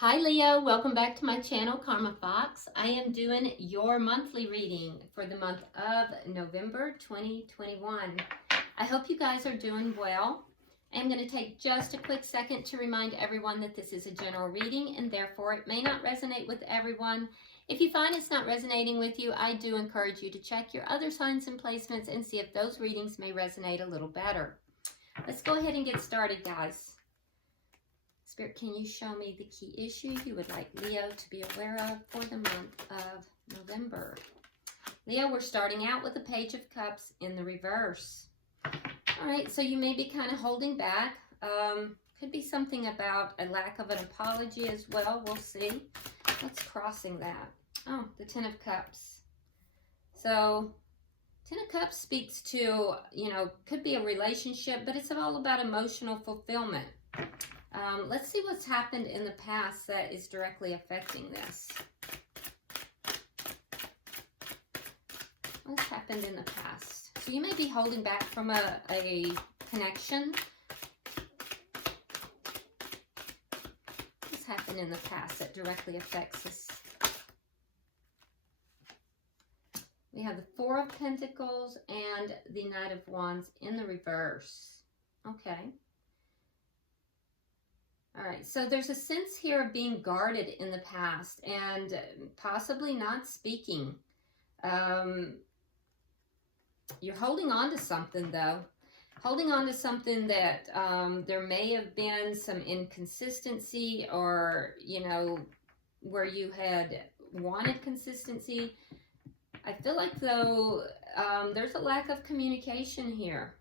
Hi Leo, welcome back to my channel, Karma Fox. I am doing your monthly reading for the month of November 2021. I hope you guys are doing well. I'm going to take just a quick second to remind everyone that this is a general reading and therefore it may not resonate with everyone. If you find it's not resonating with you, I do encourage you to check your other signs and placements and see if those readings may resonate a little better. Let's go ahead and get started, guys. Spirit, can you show me the key issue you would like Leo to be aware of for the month of November? Leo, we're starting out with the Page of Cups in the reverse. All right, so you may be kind of holding back. Could be something about a lack of an apology as well. We'll see. What's crossing that? Oh, the Ten of Cups. So, Ten of Cups speaks to, could be a relationship, but it's all about emotional fulfillment. Let's see what's happened in the past that is directly affecting this. What's happened in the past? So you may be holding back from a connection. What's happened in the past that directly affects us? We have the Four of Pentacles and the Knight of Wands in the reverse. Okay. All right, so there's a sense here of being guarded in the past and possibly not speaking. You're holding on to something, though. Holding on to something that there may have been some inconsistency or, where you had wanted consistency. I feel like, though, there's a lack of communication here.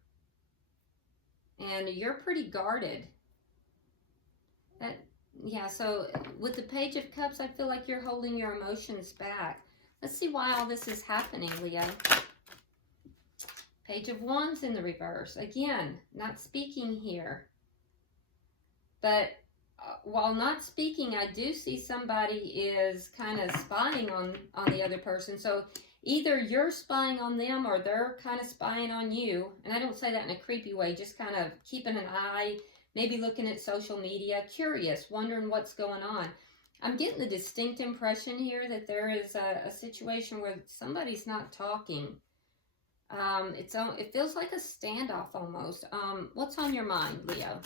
And you're pretty guarded. So with the Page of Cups, I feel like you're holding your emotions back. Let's see why all this is happening, Leo. Page of Wands in the reverse. Again, not speaking here. But while not speaking, I do see somebody is kind of spying on the other person. So either you're spying on them or they're kind of spying on you. And I don't say that in a creepy way, just kind of keeping an eye. Maybe looking at social media, curious, wondering what's going on. I'm getting the distinct impression here that there is a situation where somebody's not talking. It feels like a standoff almost. What's on your mind, Leo?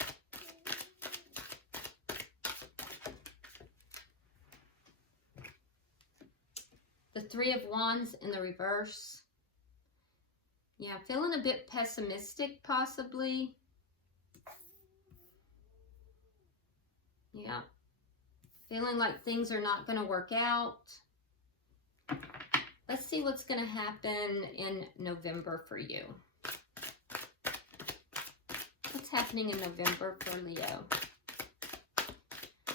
The Three of Wands in the reverse. Yeah, feeling a bit pessimistic possibly. Yeah, feeling like things are not going to work out. Let's see what's going to happen in November for you. What's happening in November for Leo?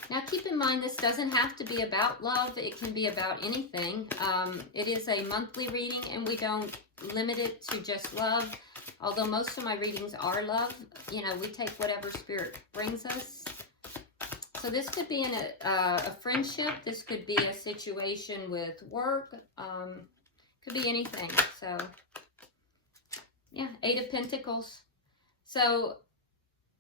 Now, keep in mind, this doesn't have to be about love. It can be about anything. It is a monthly reading, and we don't limit it to just love. Although most of my readings are love. We take whatever spirit brings us. So this could be in a friendship. This could be a situation with work. Could be anything. So, yeah, Eight of Pentacles. So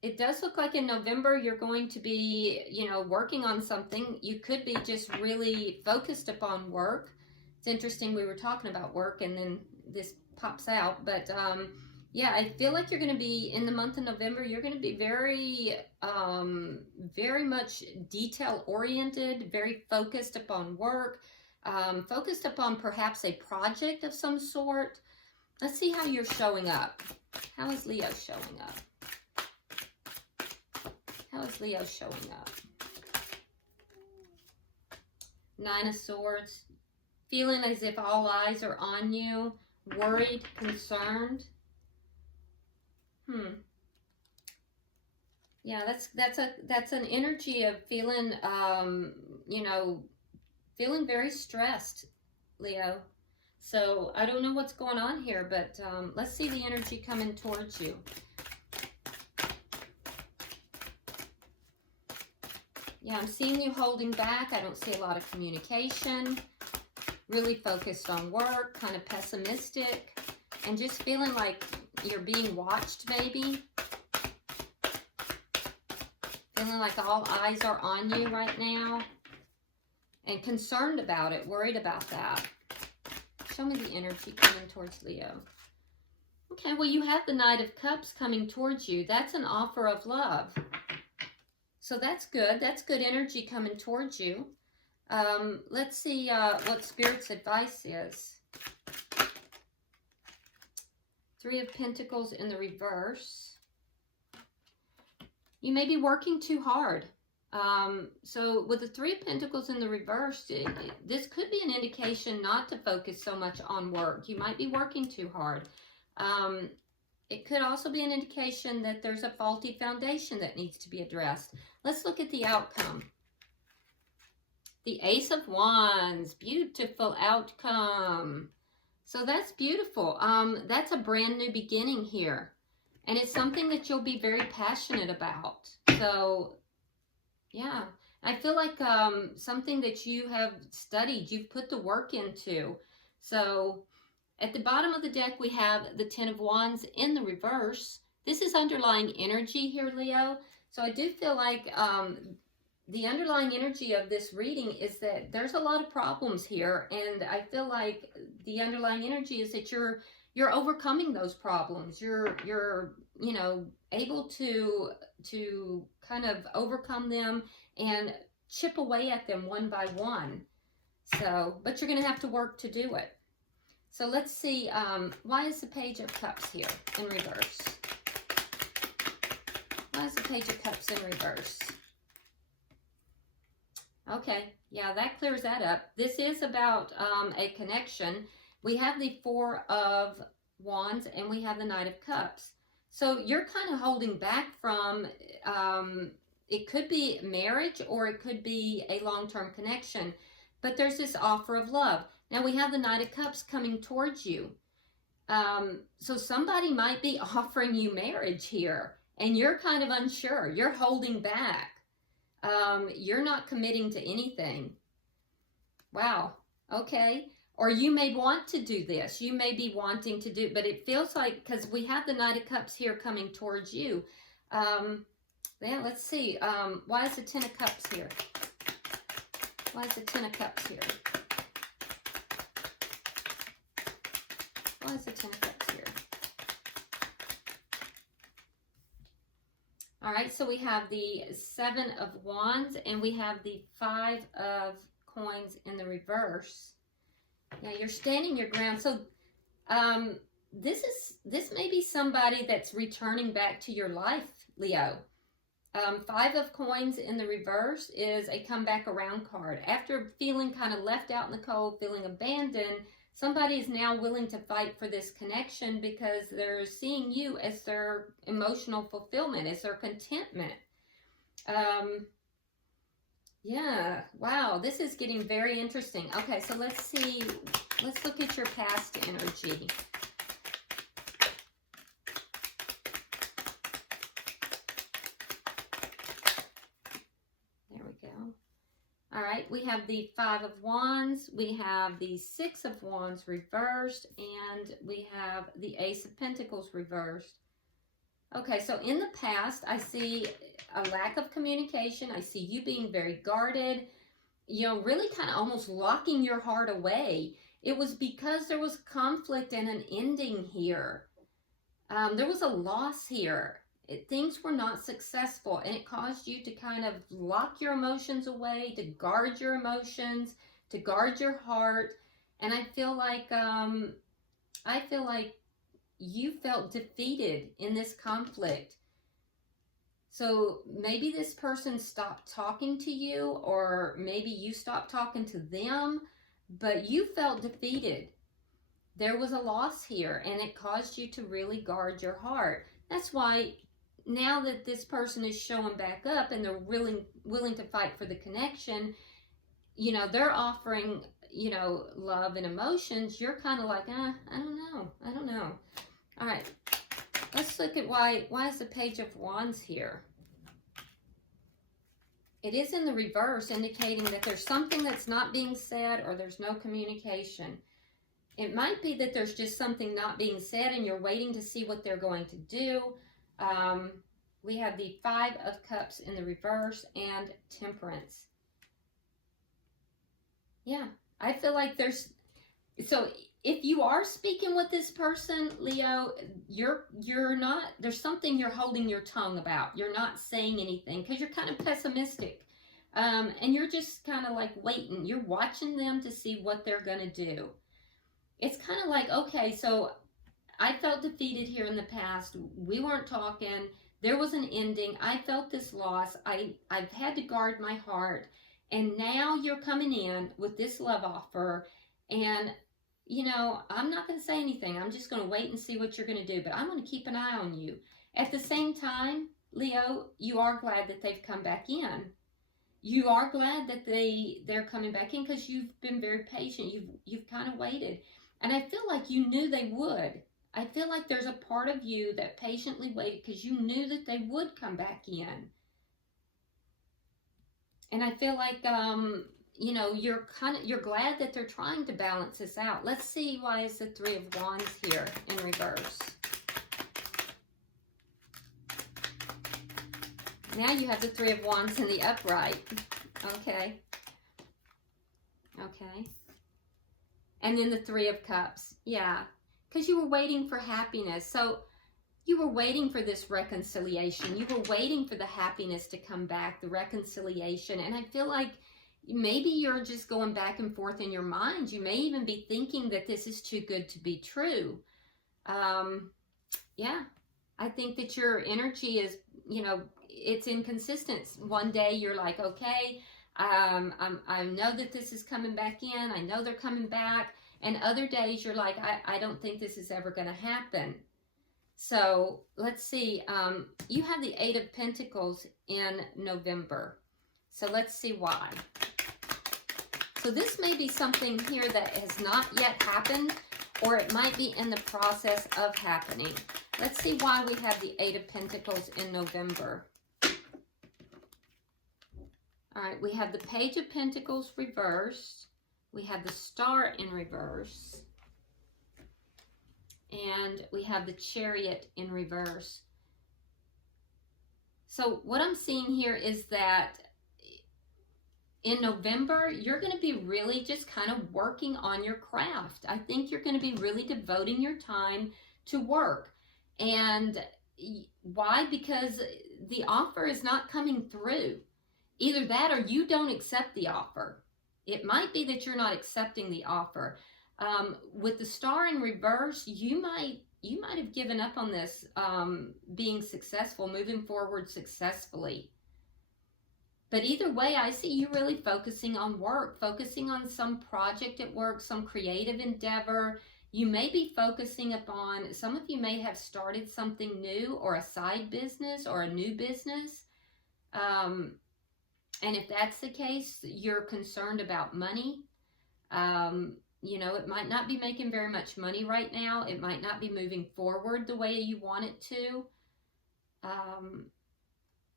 it does look like in November you're going to be, working on something. You could be just really focused upon work. It's interesting, we were talking about work and then this pops out. But, yeah, I feel like you're going to be, in the month of November, you're going to be very, very much detail-oriented, very focused upon work, focused upon perhaps a project of some sort. Let's see how you're showing up. How is Leo showing up? How is Leo showing up? Nine of Swords. Feeling as if all eyes are on you. Worried, concerned. Yeah, that's an energy of feeling, feeling very stressed, Leo. So I don't know what's going on here, but let's see the energy coming towards you. Yeah, I'm seeing you holding back. I don't see a lot of communication. Really focused on work, kind of pessimistic, and just feeling like you're being watched, maybe. feeling like all eyes are on you right now. And concerned about it, worried about that. Show me the energy coming towards Leo. Okay, well, you have the Knight of Cups coming towards you. That's an offer of love. So that's good. That's good energy coming towards you. Let's see what Spirit's advice is. Three of Pentacles in the reverse. You may be working too hard. So with the Three of Pentacles in the reverse, this could be an indication not to focus so much on work. You might be working too hard. It could also be an indication that there's a faulty foundation that needs to be addressed. Let's look at the outcome. The Ace of Wands, beautiful outcome. So that's beautiful. That's a brand new beginning here. And it's something that you'll be very passionate about. So, yeah. I feel like something that you have studied, you've put the work into. So, at the bottom of the deck, we have the Ten of Wands in the reverse. This is underlying energy here, Leo. So I do feel like the underlying energy of this reading is that there's a lot of problems here. And I feel like the underlying energy is that you're overcoming those problems. You're you know, able to kind of overcome them and chip away at them one by one. So, but you're going to have to work to do it. So let's see, why is the Page of Cups here in reverse? Why is the Page of Cups in reverse? Okay, yeah, that clears that up. This is about a connection. We have the Four of Wands and we have the Knight of Cups. So you're kind of holding back from, it could be marriage or it could be a long-term connection. But there's this offer of love. Now we have the Knight of Cups coming towards you. So somebody might be offering you marriage here. And you're kind of unsure. You're holding back. You're not committing to anything. Wow. Okay. Or you may want to do this. You may be wanting to do, but it feels like, because we have the Knight of Cups here coming towards you. Yeah, let's see. Why is the Ten of Cups here? Why is the Ten of Cups here? Why is the Ten of Cups here? All right, so we have the Seven of Wands and we have the Five of Coins in the reverse. Yeah, you're standing your ground. So this may be somebody that's returning back to your life, Leo. Five of Coins in the reverse is a come back around card. After feeling kind of left out in the cold, feeling abandoned, somebody is now willing to fight for this connection because they're seeing you as their emotional fulfillment, as their contentment. Yeah, wow, this is getting very interesting. Okay, so let's see, let's look at your past energy. There we go. All right, we have the Five of Wands, we have the Six of Wands reversed, and we have the Ace of Pentacles reversed. Okay, so in the past, I see a lack of communication. I see you being very guarded, you know, really kind of almost locking your heart away. It was because there was conflict and an ending here. There was a loss here. Things were not successful, and it caused you to kind of lock your emotions away, to guard your emotions, to guard your heart. And I feel like you felt defeated in this conflict. So maybe this person stopped talking to you, or maybe you stopped talking to them, but you felt defeated. There was a loss here, and it caused you to really guard your heart. That's why now that this person is showing back up and they're willing to fight for the connection, you know, they're offering, you know, love and emotions. You're kind of like, I don't know. All right, let's look at why is the Page of Wands here? It is in the reverse, indicating that there's something that's not being said or there's no communication. It might be that there's just something not being said and you're waiting to see what they're going to do. we have the Five of Cups in the reverse and Temperance. Yeah, I feel like there's, so if you are speaking with this person, Leo, you're not, there's something you're holding your tongue about. You're not saying anything because you're kind of pessimistic. And you're just kind of like waiting. You're watching them to see what they're going to do. It's kind of like, okay, so I felt defeated here in the past. We weren't talking. There was an ending. I felt this loss. I've had to guard my heart. And now you're coming in with this love offer. And, you know, I'm not going to say anything. I'm just going to wait and see what you're going to do. But I'm going to keep an eye on you. At the same time, Leo, you are glad that they've come back in. You are glad that they're coming back in because you've been very patient. You've kind of waited. And I feel like you knew they would. I feel like there's a part of you that patiently waited because you knew that they would come back in. And I feel like, you know, you're glad that they're trying to balance this out. Let's see, why is the Three of Wands here in reverse? Now you have the Three of Wands in the upright. Okay. Okay. And then the Three of Cups. Yeah. Because you were waiting for happiness. So you were waiting for this reconciliation. You were waiting for the happiness to come back, the reconciliation. And I feel like maybe you're just going back and forth in your mind. You may even be thinking that this is too good to be true. Yeah. I think that your energy is, you know, it's inconsistent. One day you're like, okay, I know that this is coming back in. I know they're coming back. And other days you're like, I don't think this is ever going to happen. So let's see. You have the Eight of Pentacles in November. So let's see why. So this may be something here that has not yet happened, or it might be in the process of happening. Let's see why we have the Eight of Pentacles in November. All right, we have the Page of Pentacles reversed. We have the Star in reverse. And we have the Chariot in reverse. So what I'm seeing here is that in November, you're going to be really just kind of working on your craft. I think you're going to be really devoting your time to work. And why? Because the offer is not coming through. Either that or you don't accept the offer. It might be that you're not accepting the offer. With the Star in reverse, you might have given up on this being successful, moving forward successfully. But either way, I see you really focusing on work, focusing on some project at work, some creative endeavor. You may be focusing upon, some of you may have started something new, or a side business or a new business. And if that's the case, you're concerned about money. You know, it might not be making very much money right now. It might not be moving forward the way you want it to.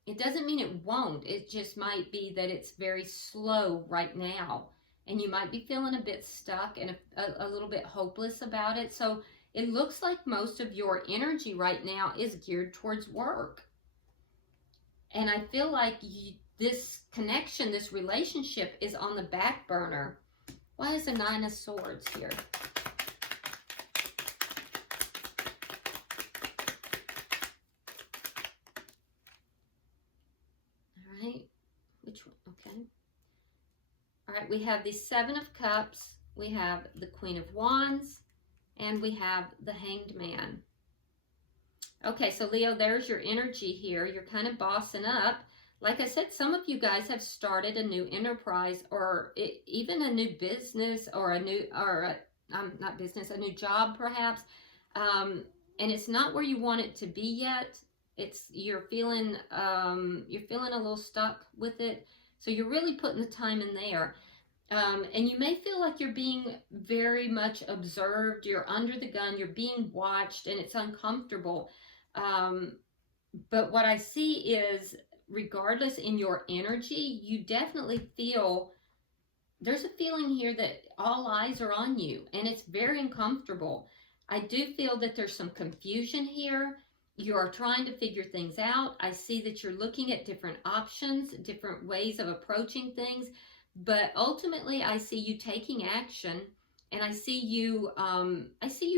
It doesn't mean it won't. It just might be that it's very slow right now. And you might be feeling a bit stuck and a little bit hopeless about it. So it looks like most of your energy right now is geared towards work. And I feel like this connection, this relationship is on the back burner. Why is the Nine of Swords here? All right. Which one? Okay. All right. We have the Seven of Cups. We have the Queen of Wands. And we have the Hanged Man. Okay. So Leo, there's your energy here. You're kind of bossing up. Like I said, some of you guys have started a new enterprise, or even a new business, or a new job perhaps. And it's not where you want it to be yet. You're feeling a little stuck with it. So you're really putting the time in there. And you may feel like you're being very much observed. You're under the gun. You're being watched, and it's uncomfortable. But what I see is, regardless in your energy, you definitely feel, there's a feeling here that all eyes are on you, and it's very uncomfortable. I do feel that there's some confusion here. You are trying to figure things out. I see that you're looking at different options, different ways of approaching things, but ultimately I see you taking action, and I see you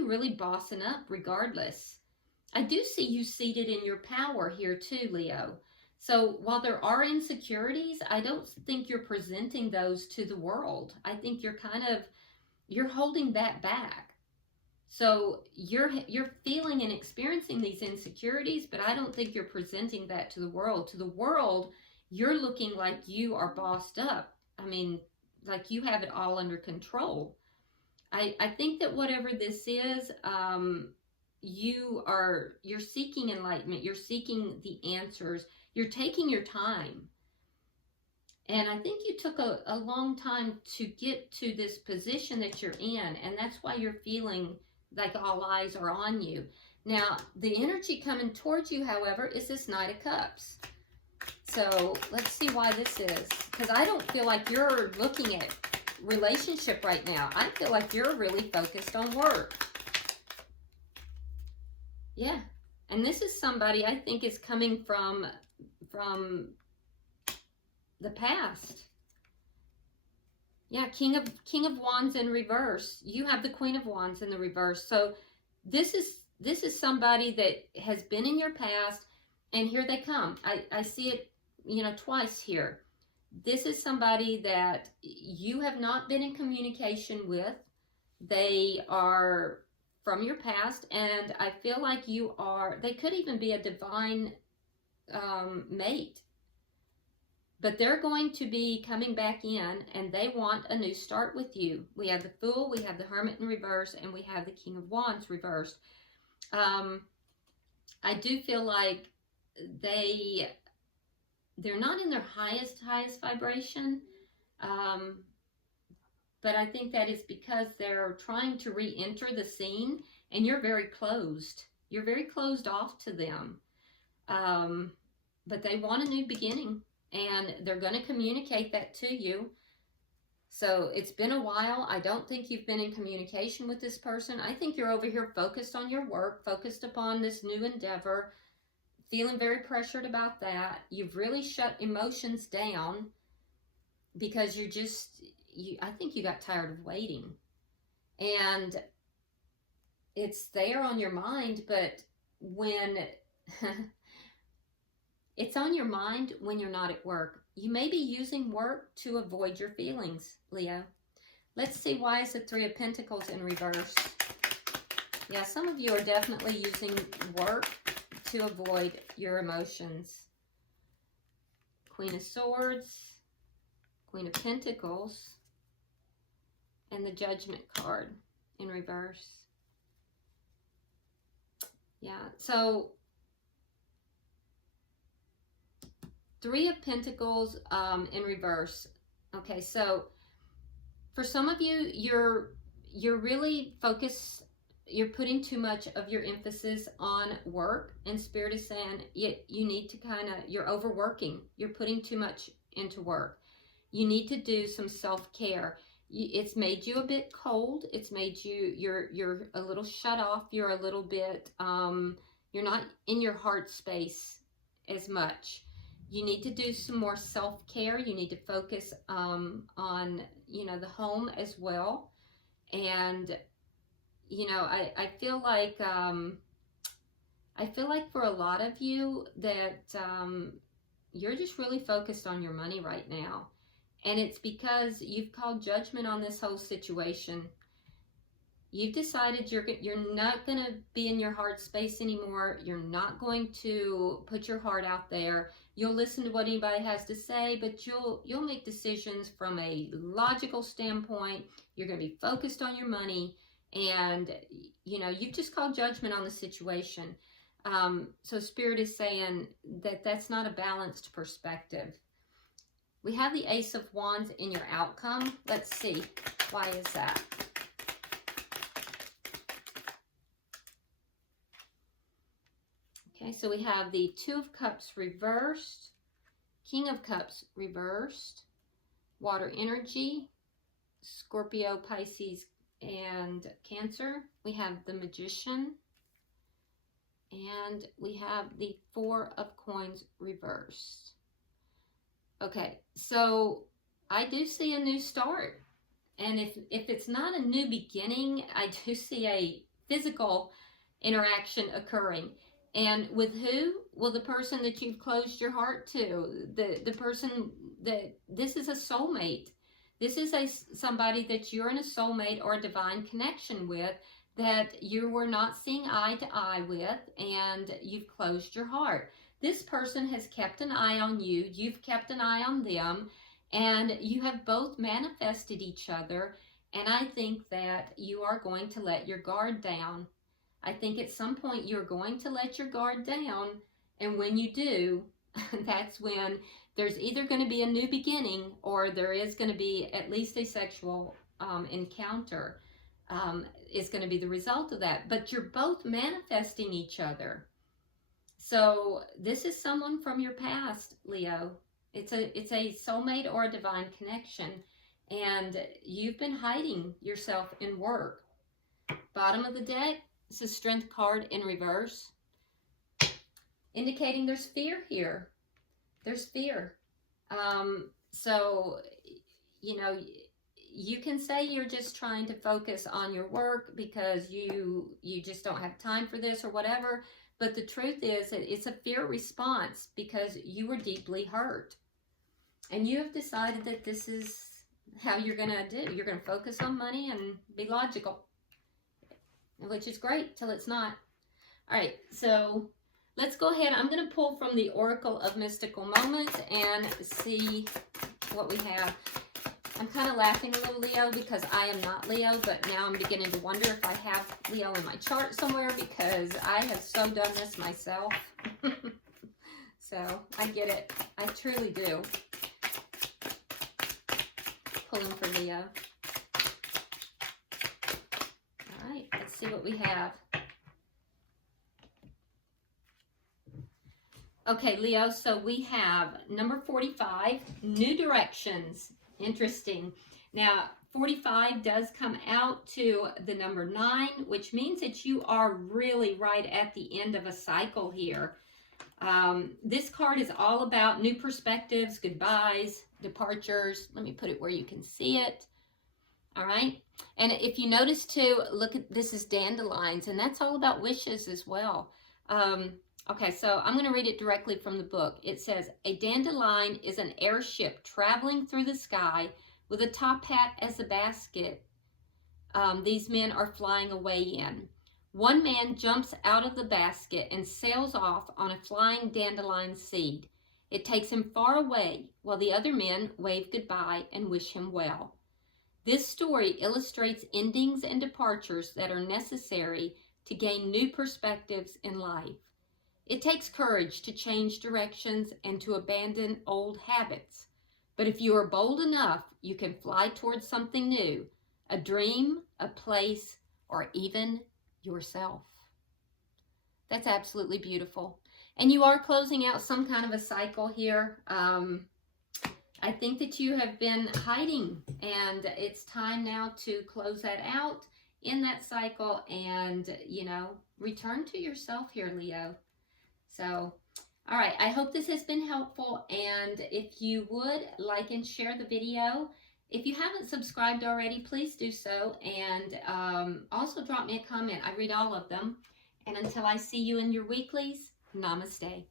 really bossing up regardless. I do see you seated in your power here too, Leo. So while there are insecurities, I don't think you're presenting those to the world. I think you're holding that back. So you're feeling and experiencing these insecurities, but I don't think you're presenting that to the world. To the world, you're looking like you are bossed up. I mean, like you have it all under control. I think that whatever this is, you're seeking enlightenment. You're seeking the answers. You're taking your time. And I think you took a long time to get to this position that you're in, and that's why you're feeling like all eyes are on you. Now, the energy coming towards you, however, is this Knight of Cups. So let's see why this is. Because I don't feel like you're looking at relationship right now. I feel like you're really focused on work. Yeah. And this is somebody I think is coming from the past. Yeah, King of Wands in reverse. You have the Queen of Wands in the reverse. So this is somebody that has been in your past, and here they come. I see it, twice here. This is somebody that you have not been in communication with. They are from your past, and I feel like they could even be a divine mate. But they're going to be coming back in, and they want a new start with you. We have the Fool, we have the Hermit in reverse, and we have the King of Wands reversed. I do feel like they're not in their highest vibration, but I think that is because they're trying to re-enter the scene, and you're very closed. You're very closed off to them, but they want a new beginning. And they're going to communicate that to you. So it's been a while. I don't think you've been in communication with this person. I think you're over here focused on your work, focused upon this new endeavor, feeling very pressured about that. You've really shut emotions down because I think you got tired of waiting. And it's there on your mind, but when... It's on your mind when you're not at work. You may be using work to avoid your feelings, Leo. Let's see, why is the Three of Pentacles in reverse? Yeah, some of you are definitely using work to avoid your emotions. Queen of Swords, Queen of Pentacles, and the Judgment card in reverse. Yeah, so... Three of Pentacles in reverse. Okay, so for some of you, you're really focused. You're putting too much of your emphasis on work, and Spirit is saying you need to you're overworking. You're putting too much into work. You need to do some self-care. It's made you a bit cold. It's made you're a little shut off. You're a little bit you're not in your heart space as much. You need to do some more self-care. You need to focus on, the home as well. And, I feel like for a lot of you that you're just really focused on your money right now. And it's because you've called judgment on this whole situation. You've decided you're not going to be in your heart space anymore. You're not going to put your heart out there. You'll listen to what anybody has to say, but you'll make decisions from a logical standpoint. You're going to be focused on your money, and you've just called judgment on the situation. So Spirit is saying that that's not a balanced perspective. We have the Ace of Wands in your outcome. Let's see, why is that? Okay, so we have the Two of Cups reversed, King of Cups reversed, water energy, Scorpio, Pisces, and Cancer. We have the Magician, And we have the Four of Coins reversed. Okay, so I do see a new start. And if it's not a new beginning, I do see a physical interaction occurring. And with who? Well, the person that you've closed your heart to, the person that, this is a soulmate. This is somebody that you're in a soulmate or a divine connection with, that you were not seeing eye to eye with, and you've closed your heart. This person has kept an eye on you, you've kept an eye on them, and you have both manifested each other, and I think that you are going to let your guard down. I think at some point you're going to let your guard down, and when you do, that's when there's either going to be a new beginning, or there is going to be at least a sexual encounter. Is going to be the result of that. But you're both manifesting each other. So this is someone from your past, Leo. It's a soulmate or a divine connection, and you've been hiding yourself in work. Bottom of the deck, it's a Strength card in reverse, indicating there's fear here. There's fear. So, you know, you can say you're just trying to focus on your work because you just don't have time for this or whatever. But the truth is that it's a fear response because you were deeply hurt. And you have decided that this is how you're going to do. You're going to focus on money and be logical, which is great till it's not. All right, so let's go ahead. I'm going to pull from the Oracle of Mystical Moments and see what we have. I'm kind of laughing a little, Leo, because I am not Leo, but now I'm beginning to wonder if I have Leo in my chart somewhere, because I have so done this myself. So I get it. I truly do. Pulling for Leo. All right, let's see what we have. Okay, Leo, so we have number 45, New Directions. Interesting. Now, 45 does come out to the number 9, which means that you are really right at the end of a cycle here. This card is all about new perspectives, goodbyes, departures. Let me put it where you can see it. All right. And if you notice too, look at, this is dandelions, and that's all about wishes as well. Okay, so I'm going to read it directly from the book. It says, a dandelion is an airship traveling through the sky with a top hat as a basket. These men are flying away in. One man jumps out of the basket and sails off on a flying dandelion seed. It takes him far away, while the other men wave goodbye and wish him well. This story illustrates endings and departures that are necessary to gain new perspectives in life. It takes courage to change directions and to abandon old habits. But if you are bold enough, you can fly towards something new, a dream, a place, or even yourself. That's absolutely beautiful. And you are closing out some kind of a cycle here. I think that you have been hiding, and it's time now to close that out in that cycle and, you know, return to yourself here, Leo. So, all right, I hope this has been helpful, and if you would like and share the video. If you haven't subscribed already, please do so, and also drop me a comment. I read all of them. And until I see you in your weeklies, namaste.